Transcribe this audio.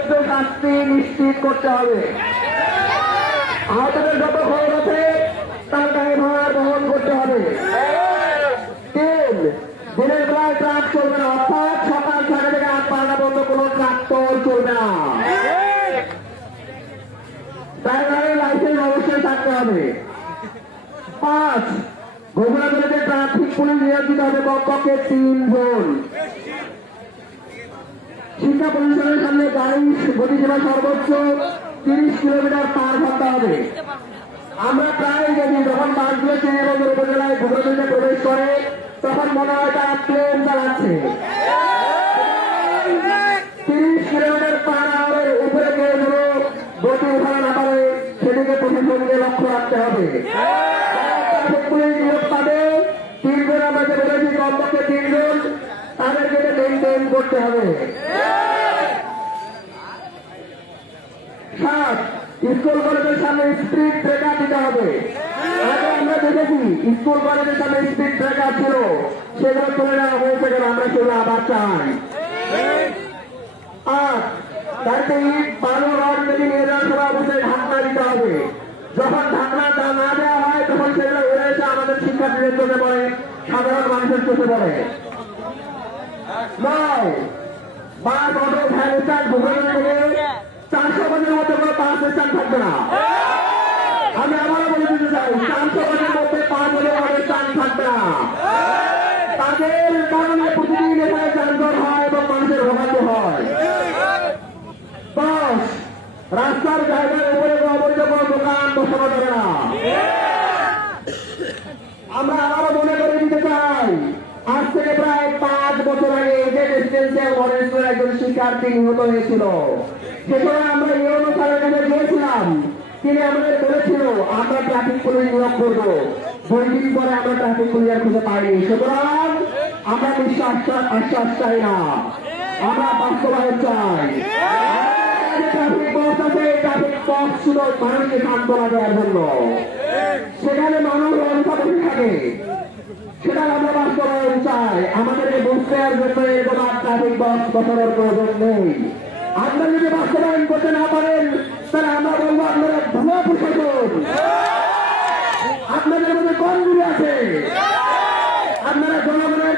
সর্বোচ্চ শাস্তি নিশ্চিত করতে হবে। আহতদের যত খবর আছে তার দায়ভার বহন করতে হবে। 3, দিনের বেলায় ট্রাক চলবে না, অর্থাৎ সকাল 6টা থেকে 8-12টা পর্যন্ত কোনো ট্রাক্টর চলবে না। ড্রাইভারের লাইসেন্স অবশ্যই থাকতে হবে। 5, বগুড়া জেলাতে ট্রাফিক পুলিশ নিয়োজিত হবে কমপক্ষে 3 জন। শিক্ষা প্রতিষ্ঠানের সামনে গাড়ি গতিসীমা সর্বোচ্চ 30 কিলোমিটার পার ঘন্টা হবে। আমরা প্রায় দেখি যখন বাসগুলো শ্রীনগর উপজেলায় বগুড়া প্রবেশ করে তখন মনে হয় তারা প্লেন চালাচ্ছে। 30 কিলোমিটার পার আওয়ারের উপরে কেউ যেন গতি উঠানো না পারে সেদিকে প্রশাসনকে লক্ষ্য রাখতে হবে। পুলিশ নিয়োগ পাবে 3 জন, আমরা যে বলেছি কমপক্ষে 3 জন, তাদেরকে মেনটেন করতে হবে। 7, স্কুল কলেজের সামনে স্পিড ব্রেকার দিতে হবে। আগে আমরা দেখেছি স্কুল কলেজের সামনে স্পিড ব্রেকার ছিল, সেগুলো তুলে নেওয়া হয়েছে কেন, আমরা সেগুলো আবার চাই। 8, গাড়িতে ইট বালু রড যদি নিয়ে যাওয়ার সময় অবশ্যই ঢাকনা দিতে হবে। যখন ঢাকনা না দেওয়া হয় তখন সেগুলো উড়ে এসে আমাদের শিক্ষার্থীদের চোখে পড়ে, সাধারণ মানুষের চোখে পড়ে। 9, বাস অটো ভ্যান স্ট্যান্ড ভূগোল থেকে 400 গজের মধ্যে কোনো বাস স্ট্যান্ড থাকবে না। আমি আবারও বলে দিতে চাই 400 গজের মধ্যে 5 বাস স্ট্যান্ড থাকবে না। তাদের কারণে প্রতিদিন এখানে যানজট হয় এবং মানুষের ভোগান্তি হয়। 10, রাস্তার জায়গার উপরে অবৈধ কোনো দোকান বসানো যাবে না। আমরা আবারও মনে করে দিতে চাই আজ থেকে প্রায় 5 বছর আগে যে রেসিডেন্সিয়াল মডেল স্কুলের একজন শিক্ষার্থী নিহত হয়েছিল, সেখানে আমরা এই অনুসারে কাছে গিয়েছিলাম। তিনি আমাদের বলেছিল আমরা ট্রাফিক পুলিশ নিয়োগ করবো। 2 দিন পরে আমরা ট্রাফিক পুলিশ খুঁজে পাইনি। সুতরাং আমরা আশ্বাস চাই না, আমরা বাস্তবায়ন চাই। ট্রাফিক বক্স আছে, ট্রাফিক বক্স ছিল মানুষকে সান্ত্বনা দেওয়ার জন্য, সেখানে মানুষ অংশগ্রহণ থাকে, সেটা আমরা বাস্তবায়ন চাই। আমাদেরকে বুঝতে আর জন্য এরকম ট্রাফিক বক্স বসানোর প্রয়োজন নেই। আপনারা যদি বাস্তবায়ন করতে না পারেন তাহলে আমরা বলবো আপনারা ভুয়া প্রশাসন, আপনাদের মধ্যে কমজোরি আছে, আপনারা জনগণের